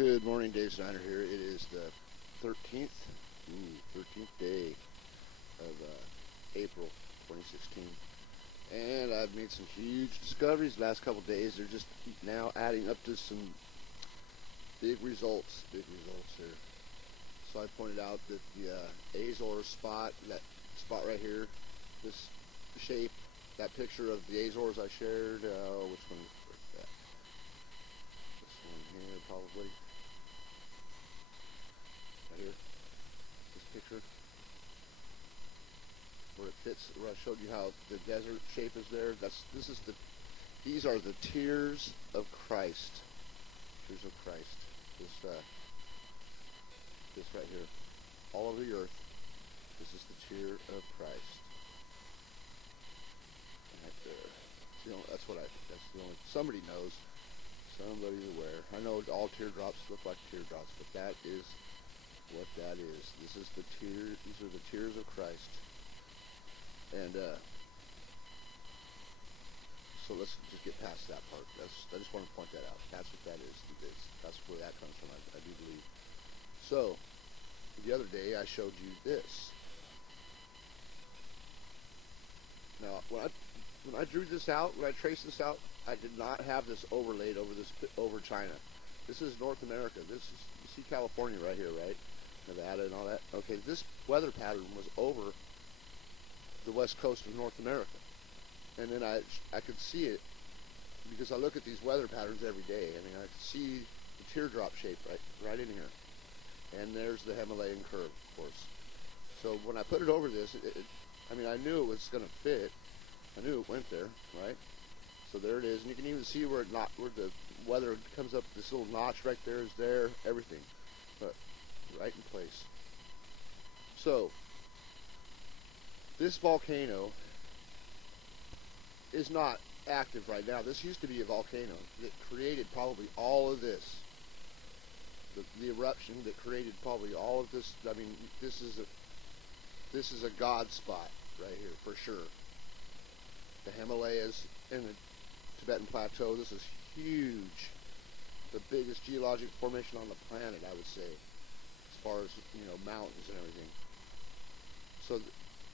Good morning, Dave Snyder here. It is the 13th, 13th day of April 2016. And I've made some huge discoveries the last couple days. They're just now adding up to some big results here. So I pointed out that the Azores spot, that spot right here, this shape, that picture of the Azores I shared, which one was that? This one here, probably. Right here, this picture, where it fits, where I showed you how the desert shape is there. These are the tears of Christ. Tears of Christ. This right here, all over the earth. This is the tear of Christ. Right there. That's the only, somebody knows. Somebody's aware. I know all teardrops look like teardrops, but that is what that is. This is the tear. These are the tears of Christ. And so let's just get past that part. I just want to point that out. That's what that is. That's where that comes from, I do believe. So the other day I showed you this. Now when I drew this out, when I traced this out, I did not have this overlaid over China. This is North America. You see California right here, right? Nevada and all that. Okay, this weather pattern was over the west coast of North America. And then I could see it because I look at these weather patterns every day. I mean, I could see the teardrop shape right in here. And there's the Himalayan curve, of course. So when I put it over this, I mean, I knew it was going to fit. I knew it went there, right? So there it is, and you can even see where the weather comes up. This little notch right there is there. Everything, but right in place. So this volcano is not active right now. This used to be a volcano that created probably all of this. The eruption that created probably all of this. I mean, this is a god spot right here for sure. The Himalayas and the Tibetan Plateau. This is huge. The biggest geologic formation on the planet, I would say, as far as mountains and everything. So,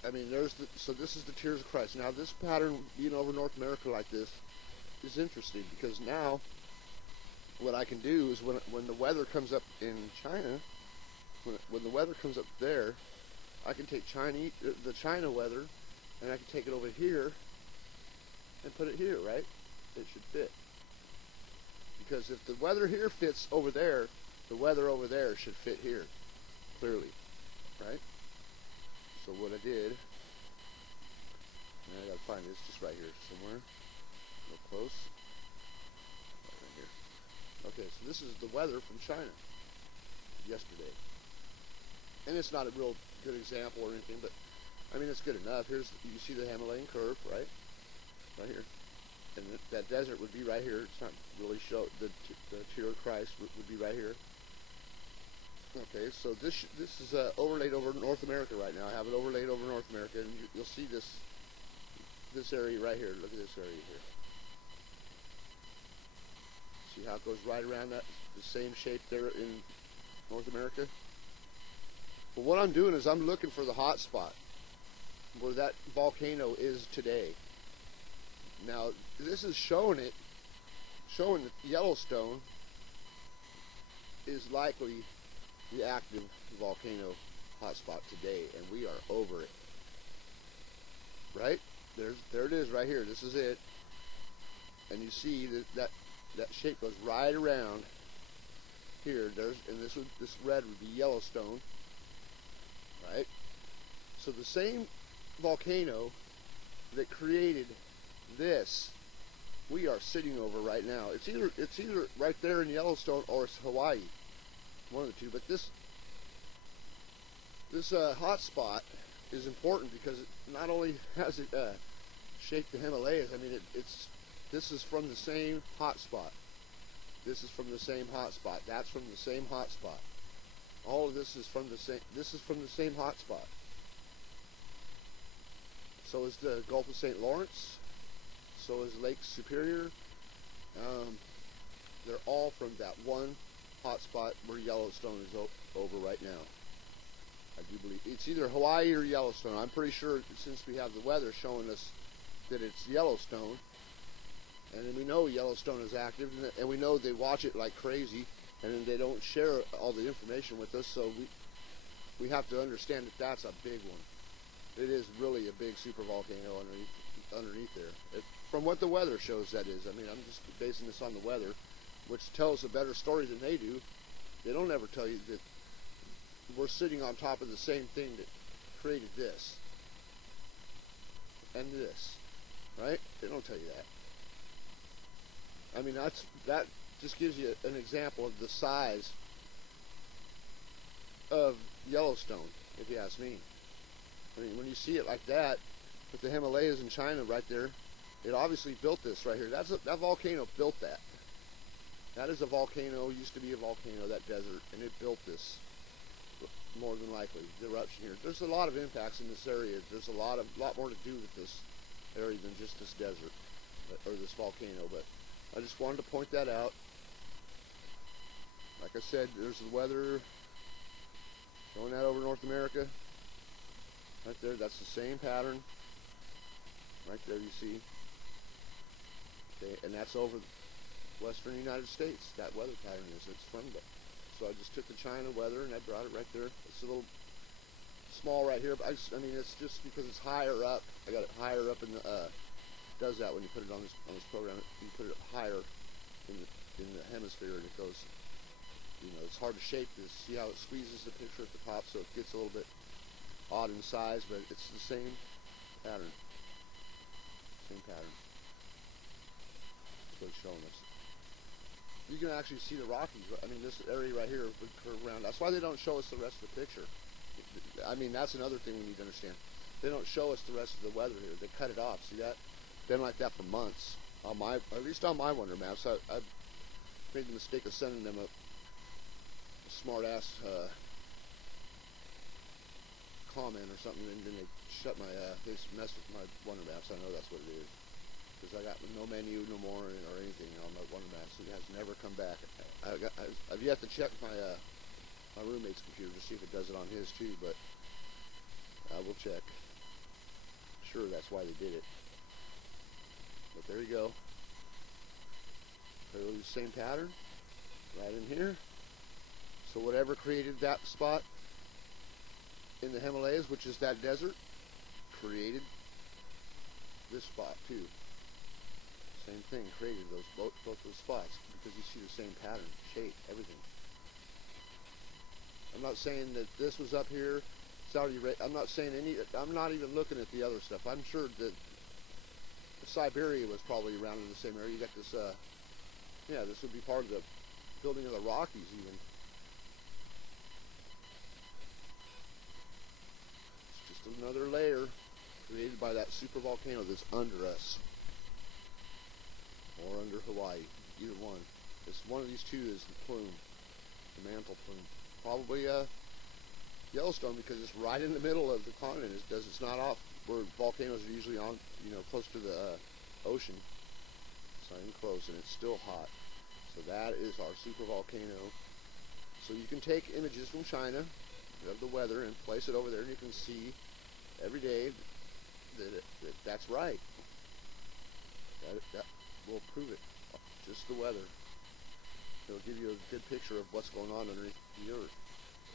I mean, so this is the Tears of Christ. Now, this pattern being over North America like this is interesting because now what I can do is when the weather comes up in China, when the weather comes up there, I can take the China weather, and I can take it over here and put it here, right? It should fit. Because if the weather here fits over there, the weather over there should fit here, clearly, right? So what I did, I gotta find this just right here somewhere, real close, right here. Okay, so this is the weather from China yesterday, and it's not a real good example or anything, but I mean it's good enough. You see the Himalayan curve, right here, and that desert would be right here. It's not really the Tear of Christ would be right here. Okay, so this is overlaid over North America right now. I have it overlaid over North America, and you'll see this area right here. Look at this area here. See how it goes right around the same shape there in North America? Well, what I'm doing is I'm looking for the hot spot where that volcano is today. Now, this is showing that Yellowstone is likely the active volcano hotspot today, and we are over it. Right? There it is right here. This is it. And you see that shape goes right around here. And this red would be Yellowstone. Right? So the same volcano that created this, we are sitting over right now. It's either right there in Yellowstone or it's Hawaii. One of the two. But this hot spot is important because it not only has it shaped the Himalayas. I mean, this is from the same hot spot. This is from the same hot spot. That's from the same hot spot. All of this is from the same. This is from the same hot spot. So is the Gulf of St. Lawrence. So is Lake Superior. They're all from that one hot spot where Yellowstone is over right now. I do believe it's either Hawaii or Yellowstone. I'm pretty sure since we have the weather showing us that it's Yellowstone, and then we know Yellowstone is active, and we know they watch it like crazy, and then they don't share all the information with us, so we have to understand that that's a big one. It is really a big supervolcano underneath there. From what the weather shows, that is. I mean, I'm just basing this on the weather, which tells a better story than they do. They don't ever tell you that we're sitting on top of the same thing that created this and this, right? They don't tell you that. I mean, that just gives you an example of the size of Yellowstone, if you ask me. I mean, when you see it like that, with the Himalayas in China right there, it obviously built this right here. That volcano built that. That is a volcano, used to be a volcano, that desert, and it built this, more than likely, the eruption here. There's a lot of impacts in this area. There's a lot more to do with this area than just this desert, or this volcano, but I just wanted to point that out. Like I said, there's the weather, showing that over North America. Right there, that's the same pattern. Right there you see. Okay, and that's over western United States. That weather pattern is. It's from that. So I just took the China weather and I brought it right there. It's a little small right here, but I mean, it's just because it's higher up. I got it higher up in the. Does that when you put it on this program? You put it higher in the hemisphere, and it goes. You know, it's hard to shape this. See how it squeezes the picture at the top, so it gets a little bit odd in size, but it's the same pattern. Same pattern. That's what it's showing us. You can actually see the Rockies. I mean, this area right here would curve around. That's why they don't show us the rest of the picture. I mean, that's another thing we need to understand. They don't show us the rest of the weather here. They cut it off. See that? Been like that for months. At least on my wonder maps, I've made the mistake of sending them a smart-ass comment or something, and then they shut my, they mess with my wonder maps. I know that's what it is. Because I got no menu no more or anything on my wonder maps. It has never come back. I've yet to check my my roommate's computer to see if it does it on his too, but I will check. Sure, that's why they did it. But there you go. Clearly the same pattern right in here. So whatever created that spot in the Himalayas, which is that desert, created this spot too. Same thing, created both those spots, because you see the same pattern, shape, everything. I'm not saying that this was up here, Saudi Arabia. I'm not saying I'm not even looking at the other stuff. I'm sure that Siberia was probably around in the same area. You got this, yeah, this would be part of the building of the Rockies even. It's just another layer created by that supervolcano that's under us. Or under Hawaii, either one. It's one of these two is the Plume, the Mantle Plume. Probably Yellowstone, because it's right in the middle of the continent. It's not off where volcanoes are usually on, you know, close to the ocean. It's not even close, and it's still hot. So that is our supervolcano. So you can take images from China of the weather and place it over there, and you can see every day that's right. That will prove it. Just the weather. It'll give you a good picture of what's going on underneath the earth.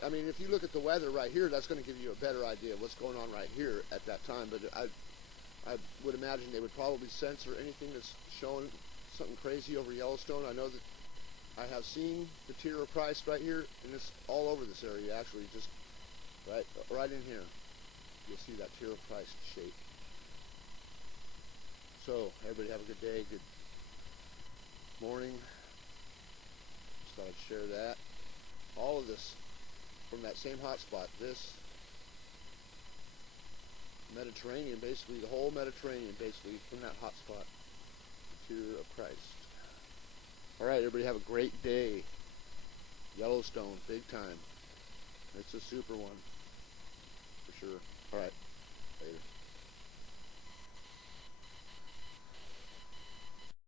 I mean, if you look at the weather right here, that's going to give you a better idea of what's going on right here at that time. But I would imagine they would probably censor anything that's showing something crazy over Yellowstone. I know that I have seen the tier of Christ right here, and it's all over this area actually, just right in here. You'll see that tier of Christ shape. So, everybody have a good day, good morning. Just thought I'd share that. All of this from that same hot spot. This Mediterranean, basically the whole Mediterranean, basically from that hot spot, the tier of Christ. All right, everybody have a great day. Yellowstone, big time. It's a super one, for sure. All right, later.